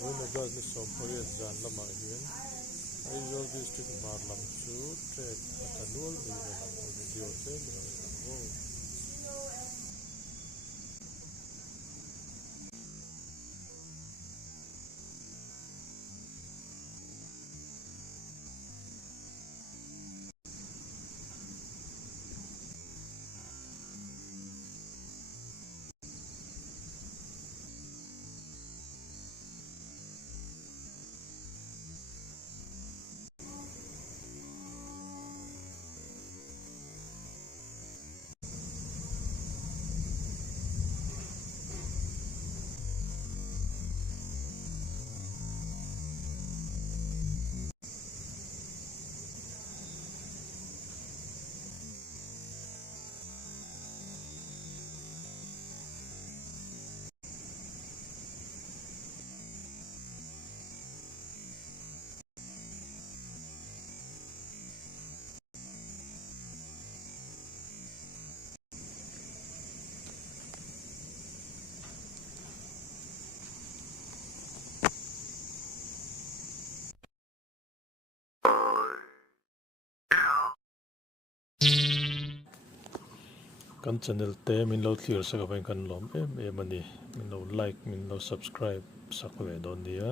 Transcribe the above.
When the guys miss some Korean Jan Lama here, I will district Marlam Chu, trade at a null, video train, kan channel te min lo clear sa ka kan lom em em ani min lo like min lo subscribe sak ve don dia